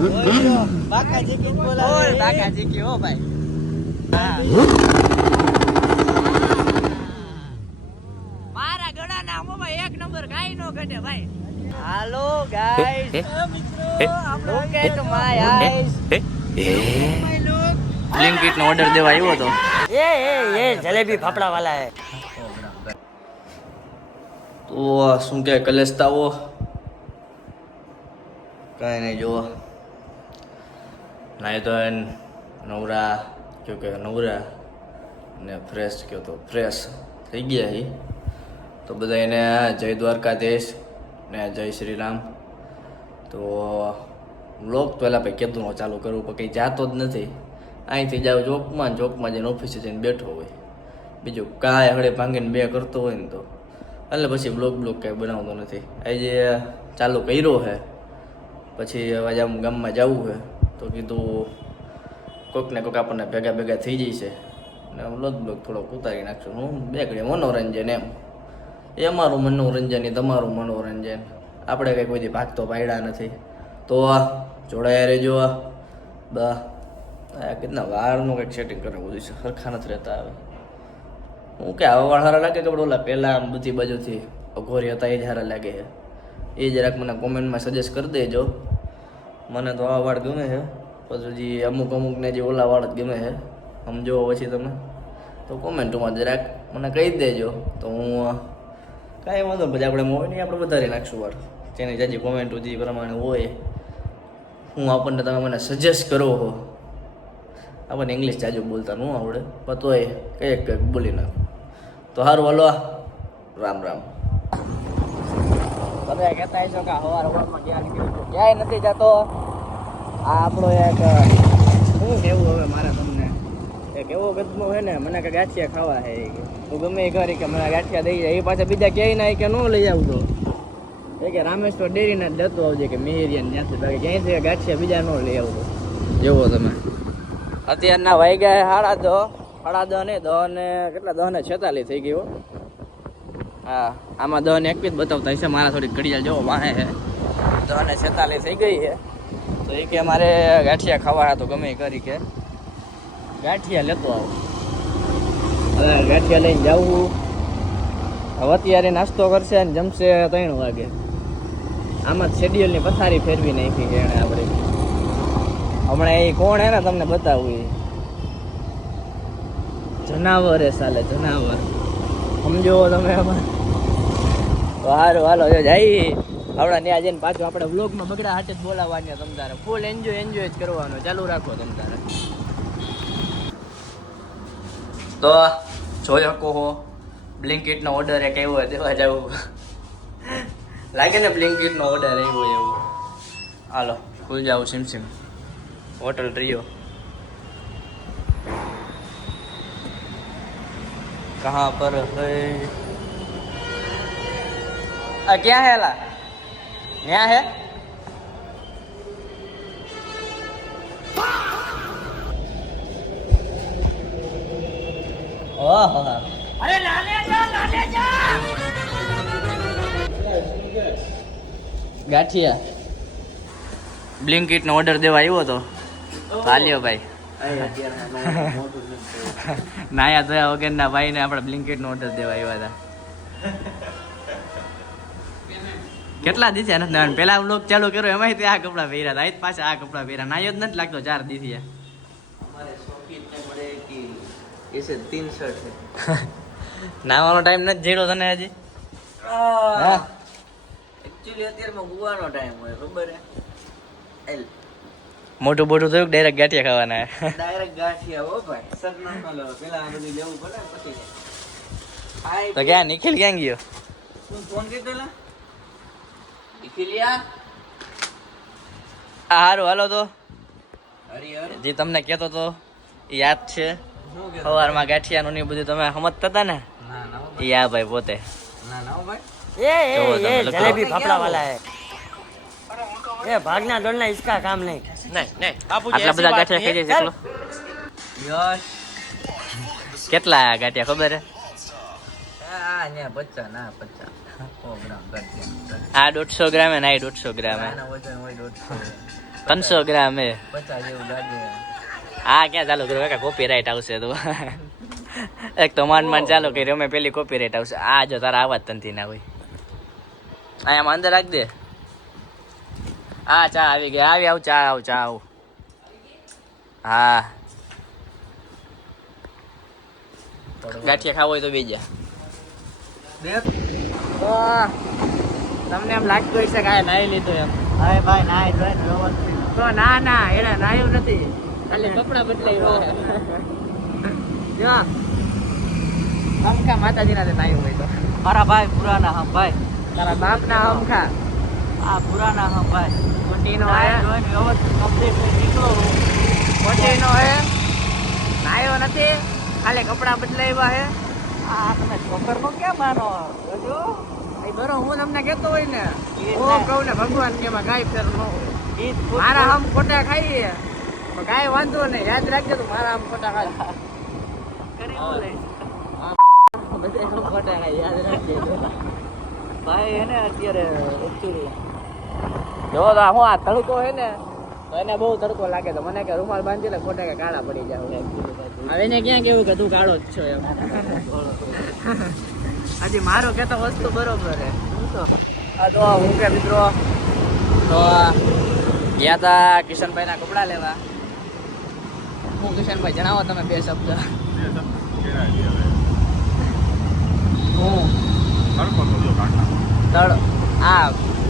બાકાજી કી બોલા ઓય બાકાજી કી હો ભાઈ મારા ગળા ના મોમાં એક નંબર કાઈ નો ઘટે ભાઈ હાલો ગાઈસ મિત્રો આપણે look at my eyes Blinkit નો ઓર્ડર દેવા આવ્યો તો ये जलेबी फाफड़ा वाला है તો શું કે કલેસ્તાવો કાંઈ નહીં જુઓ નાય તો નવરા કયો કે નવરા ને ફ્રેશ કયો તો ફ્રેશ થઈ ગયા હી તો બધા એને જય દ્વારકાધીશ ને જય શ્રી રામ તો વ્લોગ પહેલાં ભાઈ કીધું ચાલુ કરવું પણ કંઈ જાતો જ નથી અહીંથી જાવ ચોકમાં જઈને ઓફિસે જઈને બેઠો હોય બીજું કાંઈ હળે ભાંગીને બે કરતો હોય ને તો એટલે પછી બ્લોગ કંઈ બનાવતો નથી આજે ચાલુ કર્યો છે પછી હવે આમ ગામમાં જવું છે તો કીધું કોઈક ને કોઈક આપણને ભેગા થઈ જશે ને બ્લોગ થોડોક ઉતારી નાખશું હું બે ઘડી મનોરંજન એમ એ અમારું મનોરંજન એ તમારું મનોરંજન આપણે કંઈ કોઈ ભાગતો પાડ્યા નથી તો જોડાયા રહેજો બા કેટલા વારનું કંઈક સેટિંગ કરાવવું છે સરખા નથી રહેતા હવે હું કે આવા વાળ સારા લાગે કે ઓલા પહેલાં આમ બધી બાજુથી અઘોરી હતા એ જ સારા લાગે છે એ જરાક મને કોમેન્ટમાં સજેસ્ટ કરી દેજો મને તો આવા વાળ ગમે છે પછી અમુકને જે ઓલા વાળ જ ગમે છે સમજો પછી તમે તો કોમેન્ટોમાં જરાક મને કહી દેજો તો હું કાંઈ વાંધો પછી આપણે હોય નહીં આપણે વધારી નાખશું વાળ જેની જાજી કોમેન્ટો જે પ્રમાણે હોય હું આપણને તમે મને સજેસ્ટ કરો હો આપણને ઇંગ્લિશ જાજુ બોલતા ન આવડે પણ તોય કંઈક બોલી નાખું તો સારું હલો રામ રામ તમે કહેતા છો કે હવારમાં ક્યાંય નથી જતો આ આપણો એક શું કેવું હવે મારે તમને એક એવો ગદમો હોય ને મને કે ગાંઠિયા ખાવા છે તું ગમે એ કરી કે મને ગાંઠિયા દઈ જાય એ પાછા બીજા ક્યાંય ના કે ન લઈ આવતો એ કે રામેશ્વર ડેરીને જ લેતો આવજે કે મિહિરિયન ત્યાંથી બાકી ક્યાંયથી ગાંઠિયા બીજા ન લઈ આવતો જેવો તમે અત્યારના વાગ્યા સાડા દહ ને કેટલા 10 ને 46 થઈ ગયો હા આમાં 10 ને 21 બતાવતા હશે મારા થોડીક ઘડિયાળ જેવો વાહે છે 10 ને 46 થઈ ગઈ છે તો એ કે મારે ગાંઠિયા ખાવા તો ગમે કરી કે ગાંઠિયા લેતો આવો હવે ગાંઠિયા લઈને જવું હવે અત્યારે નાસ્તો કરશે અને જમશે 3 વાગે આમાં શેડ્યુલની પથારી ફેરવી નાખી છે એણે આપણે હમણાં એ કોણ હે ને તમને બતાવું જનાવર હે સાલે જનાવર સમજો તમે આમાં તો સારું હાલો જાય આપણા ત્યાં જઈને પાછું આપણે વ્લોગમાં બગડા હાથે જ બોલાવવાની તમ તારે ફૂલ એન્જોય જ કરવાનો ચાલુ રાખો તમ તારે તો જોઈ શકો હો બ્લિંકિટનો ઓર્ડર એક આવ્યો દેવા જવું લાગે ને બ્લિંકિટનો ઓર્ડર આવ્યો એવું હાલો ખુલ જાવ સિમ होटल ट्रियो कहाँ पर है क्या है ला यहाँ है ओह अरे लाने जा गाठिया બ્લિંકિટ નો ઓર્ડર દેવા આવ્યો હતો ચાલ્યો ભાઈ નાયા ધોયા વગરના ભાઈ ને આપણે બ્લિંકિટ નો ઓર્ડર દેવા આવ્યા હતા કેટલા દિવસે નથી પેલા વ્લોગ ચાલુ કર્યો એમાં આ કપડા પહેર્યા હતા પાછા આ કપડા પહેર્યા નાયો જ નથી લાગતો 4 દિવસે हमारे शौकीन ने बड़े कि ऐसे 3 शर्ट है નાવાનો ટાઈમ નથી જેડો તને હજી एक्चुअली અત્યારમાં ગુવાનો ટાઈમ હોય ખબર હે મોટું થયું ડાયરેક્ટ ગાંઠિયા ખાવાના ડાયરેક્ટ ગાંઠિયા હો ભાઈ સરનામ ન લો પેલા આ બધું લેવું પડે પછી તો ક્યાં નિખિલ ક્યાં ગયો તું ફોન કીધો લા નિખિલિયા હારું હાલો તો હરિહર જે તમને કહેતો તો યાદ છે સવારમાં ગાંઠિયાનું ને બધું તમે સમજતા હતા ને ના ના એ આ ભાઈ પોતે ના ભાઈ ये जलेबी फाफड़ा वाला है ये भागना दौड़ना इसका काम नहीं આટલા બધા ગાંઠિયા ખાઈ જાય એકલો યશ કેટલા ગાંઠિયા ખબર હે આ ને 50 ના 50 100 ગ્રામ ગાંઠિયા આ 150 ગ્રામ હે ને આ 150 ગ્રામ હે આના વજન હોય 150 300 ગ્રામ હે 50 જેવું ગાડી આ ક્યાં ચાલુ કર્યું કાકા કોપીરાઈટ આવશે તો એક તો માંડ ચાલુ કરી અમે પેલી કોપીરાઈટ આવશે આ જો તારા આવાજ તનથી ના હોય અહીંયા અંદર રાખ દે હા ચા આવી ગઈ આવી આવ ચા આવ હા ગાંઠિયા ખાવો હોય તો બેજા તમને એમ લાગતું હશે કે આ નાઈ લીધું એમ અરે ભાઈ નાય જોઈ વ્યવસ્થિત તો ના એને નાયું નથી ખાલી કપડા બદલાઈ હમખા માતાજીના તે નાયું હોય તો મારા ભાઈ પુરાના હમ ભાઈ તારા બાપના હમખા આ પુરાના હમ ભાઈ કોટીનો હે નાય જોઈને વ્યવસ્થિત કમ્પ્લીટ નીકળો કોટીનો હે નાયો નથી ખાલી કપડા બદલાવ્યા હે આ તમે છોકરનો કેમ માનો જો એ બરો હું તમને કહેતો હોય ને એ હું કહું ને ભગવાન કે એમાં કાંઈ ફેર ન હોય મારા આમ ખોટા ખાઈએ તો કાંઈ વાંધો નહીં યાદ રાખજે તું મારા આમ ખોટા ખાય કરી બોલે બધે આમ ખોટા ખાય યાદ રાખજે ભાઈ એને અત્યારે એકચ્યુઅલી જો તો હું આ તડકો હે ને તો એને બહુ તડકો લાગે તો મને કે રૂમાલ બાંધી લે ખોટા કે કાળા પડી જાય હવે એને ક્યાં કેવું કે તું કાળો જ છો એમ હજી મારો કહેતો વસ્તુ બરોબર હે આ તો હું કે મિત્રો તો ગયા તા કિશનભાઈના કપડા લેવા હું કિશનભાઈ જણાવો તમે બે શબ્દ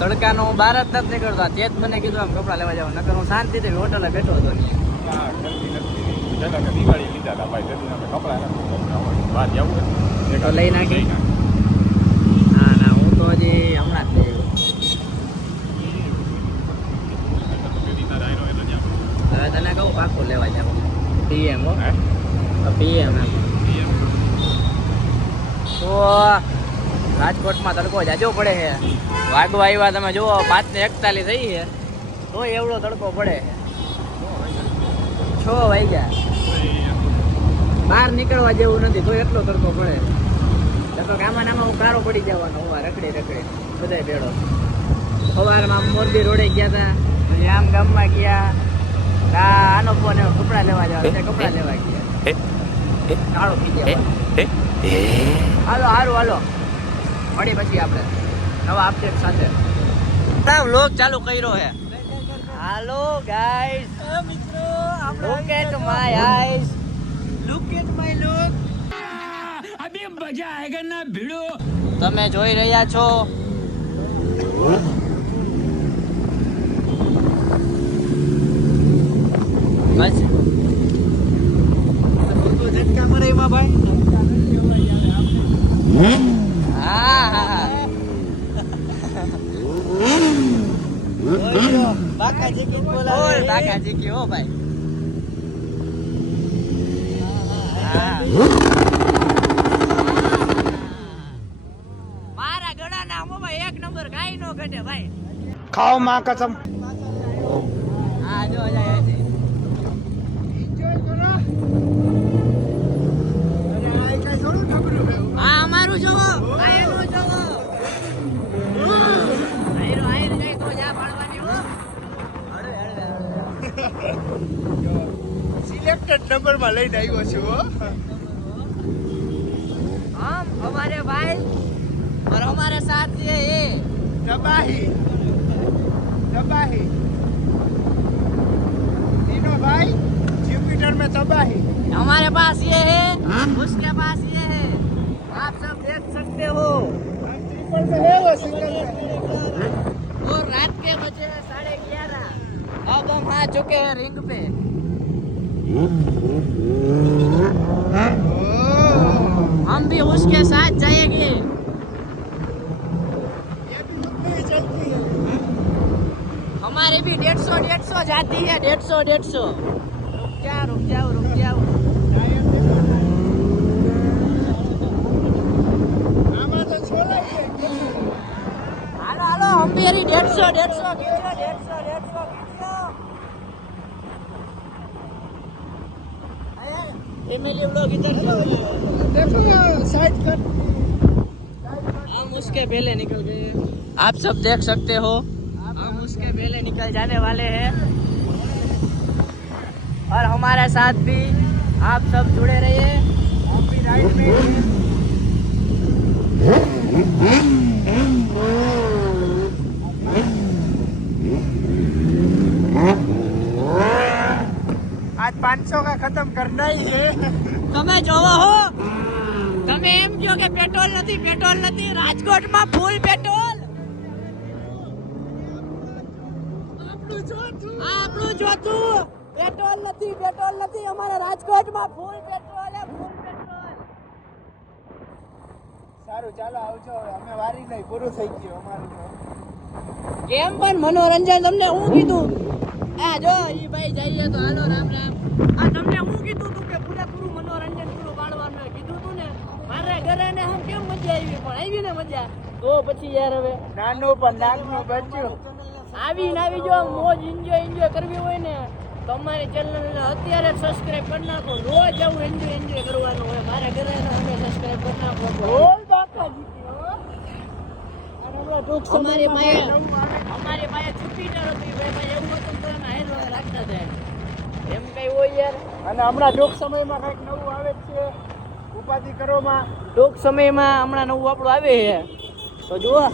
તડકાનો હું બહાર જ નથી નીકળતો તે જ મને કીધું આમ કપડા લેવા જાવ નકર હું શાંતિથી હોટલે બેઠો હતો તો લઈ નાખી ના હું તો હજી હમણાં જ લઈ હવે તને કહું પાકું લેવા જાવ પીએમ હો પીએમ એમ તો રાજકોટમાં તડકો જાજો પડે છે વાગવા આવ્યા તમે જુઓ 5:41 થઈ છે તો એવડો તડકો પડે 6 વાગ્યા બહાર નીકળવા જેવું નથી તો એટલો તડકો પડે તો આમાં હું કારો પડી જવાનો હું રખડી બધાય ભેળો સવારમાં મોરબી રોડે ગયા હતા પછી આમ ગામમાં ગયા આનો ફોન કપડા લેવા જવા કપડા લેવા ગયા કાળો પી ગયા હાલો મળી પછી આપણે નવા અપડેટ સાથે વ્લોગ ચાલુ કર્યો છે હાલો ગાઈસ મિત્રો look at my eyes look at my look અભી મજા આયેગા ના ભીડો તમે જોઈ રહ્યા છો બસ ઝટકા મરે એમાં ભાઈ હા બાકાજી કી બોલા ઓય બાકાજી કી હો ભાઈ મારા ગળાના મોમાં 1 નંબર કાઈ નો ઘટે ભાઈ ખાઓ માં કસમ હા જો જાય છે હા અમારું જોવો આ એનું જોવો આયરો જાય તો જા પાડવાની હો સિલેક્ટેડ નંબર માં લઈને આવ્યો છું હો हम हमारे भाई और हमारे साथ ये है तबाही तीनों भाई जुपिटर में तबाही हमारे पास ये है उसके पास ये है आप सब देख सकते हो ट्रिपल में है वो सिंगल में और रात के बजे हैं 11:30 अब हम आ चुके हैं रिंग पे हम भी उसके साथ जाएंगे ये भी उतनी ही चलती है हमारे भी 150 जाती है 150 रुक जाओ टायर देखो आमा तो छोड़ा ही है हालो हम भी 150 खींचो फैमिली ब्लॉग इधर से देखो साइड कट हम उसके पहले निकल गए आप सब देख सकते हो हम उसके पहले निकल जाने वाले हैं और हमारे साथ भी आप सब जुड़े रहिए। आप भी राइड में आज 500 का खत्म करना ही है। તમે જોવો હો, તમે એમ કહો કે પેટ્રોલ નથી રાજકોટમાં ફૂલ પેટ્રોલ આપણું જોતું પેટ્રોલ નથી અમારા રાજકોટમાં ફૂલ પેટ્રોલ હે ફૂલ પેટ્રોલ સારું ચાલો આવજો હવે અમે વારી નહીં પૂરું થઈ ગયું અમારું કેમ પણ મનોરંજન તમને હું કીધું આ જો ઈ ભાઈ જઈએ તો હાલો રામ રામ આ તમને હું કીધું તું કે પૂરેપૂરું મનોરંજન પૂરું પાડવાનું કીધું તું ને મારે ઘરે ને હમ કેમ મજા આવી ને મજા તો પછી યાર હવે નાનું પણ નાનું બચ્યું આવી જો મોજ એન્જોય કરવી હોય ને તો અમારી ચેનલને અત્યારે સબસ્ક્રાઇબ કરી નાખો રોજ આવું એન્જોય કરવાનું હોય મારે ઘરે ને અમે સબસ્ક્રાઇબ કરી નાખો બોલ બાપા અમારી પાસે જુપિટર હતું ભાઈ એવું હતું તો અમે હાઈલ રાખતા હતા એમ કઈ હોય યાર અને હમણાં ટૂંક સમયમાં કંઈક નવું આવે છે ઉપાધિ કરોમાં ટૂંક સમયમાં હમણાં નવું આપણું આવે છે તો જુઓ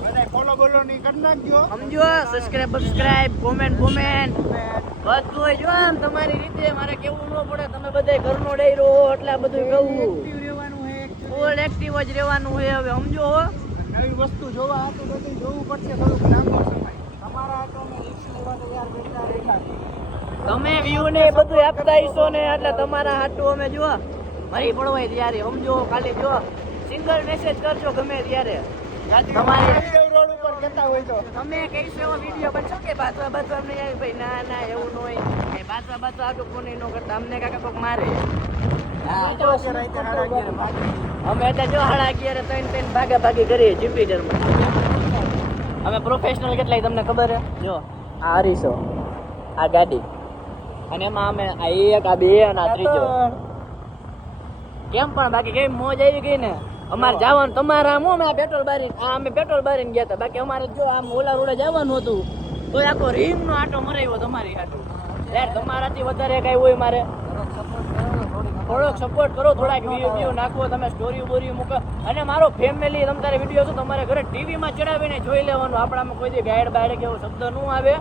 બધા ફોલો બોલો ની કરી નાખજો સમજો સબસ્ક્રાઇબ કોમેન્ટ બધું જો આમ તમારી રીતે મારે કેવું ન પડે તમે બધા ઘરનો ડાયરો એટલે બધું કહું ફૂલ એક્ટિવ જ રહેવાનું હોય હવે સમજો હો નવી વસ્તુ જોવા હતું બધું જોવું પડશે થોડુંક લાંબો સમય તમારા હાથો મેં રિક્ષા લેવા તૈયાર બેઠા રેખા તમે વ્યૂ ને બધું આપતા હશો ને એટલે તમારા હાથું અમે જો મરી પડવાય ત્યારે સમજો ખાલી જો સિંગલ મેસેજ કરજો ગમે ત્યારે તમારે રોડ ઉપર કહેતા હોય તો તમે કઈશો એવો વિડીયો બનશો કે બાતવા અમને આવી ભાઈ ના એવું ન હોય કઈ બાતવા આગળ કોને ન કરતા અમને કાકા કોક મારે અમે તો જો 11:30 ત્રણ ભાગી કરીએ જુપિટરમાં અમે પ્રોફેશનલ કેટલાય તમને ખબર હે જો આ હરીશો આ ગાડી અને એમાં અમે આ એક આ બે અને આ ત્રીજો કેમ પણ બાકી કેવી મોજ આવી ગઈ ને અમારે જવાનું તમારા આમ અમે પેટ્રોલ બારીને ગયા હતા બાકી અમારે જો આમ ઓલા રોડે જવાનું હતું તો આખો રીંગનો આટો મરાવ્યો તમારી હાટું યાર તમારાથી વધારે કઈ હોય મારે થોડોક સપોર્ટ કરો થોડાક વિડીયો નાખો તમે સ્ટોરી બોરી મૂકો અને મારો ફેમિલી તમારે વિડીયો છે તમારે ઘરે ટીવીમાં ચડાવીને જોઈ લેવાનું આપણામાં કોઈ દી ગાયડ બાયડ કે એવો શબ્દ ન આવે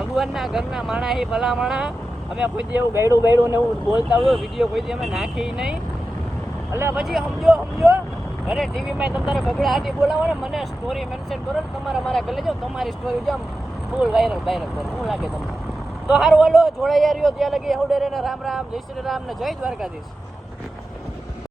ભગવાનના ઘરના માણા એ ભલા માણા અમે કોઈ દી એવું ગાયડું ને એવું બોલતા હોય વિડીયો કોઈ દી અમે નાખી નહીં એટલે પછી સમજો ઘરે ટીવીમાં તમારે બગડા હાથી બોલાવો ને મને સ્ટોરી મેન્શન કરો ને તમારા મારા ઘરે જાઓ તમારી સ્ટોરી જો ફૂલ વાયરલ કરો શું લાગે તમને તો હારું હાલો જોડાઈ રહ્યો ત્યાં લગી હવડે રામ રામ જય શ્રી રામ ને જય દ્વારકાધીશ.